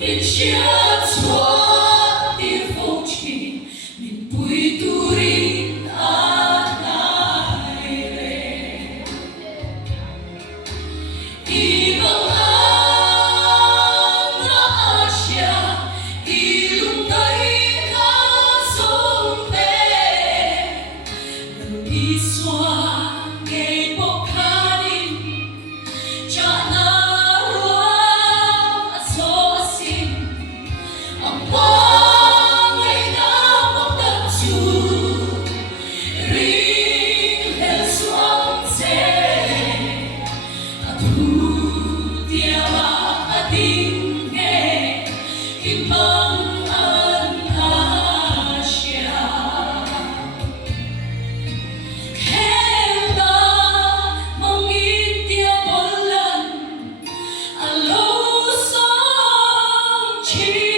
Chia chua tia phong chi min pui turin anai re ibang ang na Asia ilung tay na sông te nang iswa ngay bokhanin cha na ruang aso asin ang pangay na magtatsu ring hel suang se at hutia makating ibang an Asia kenda mangitya bolan alo song chi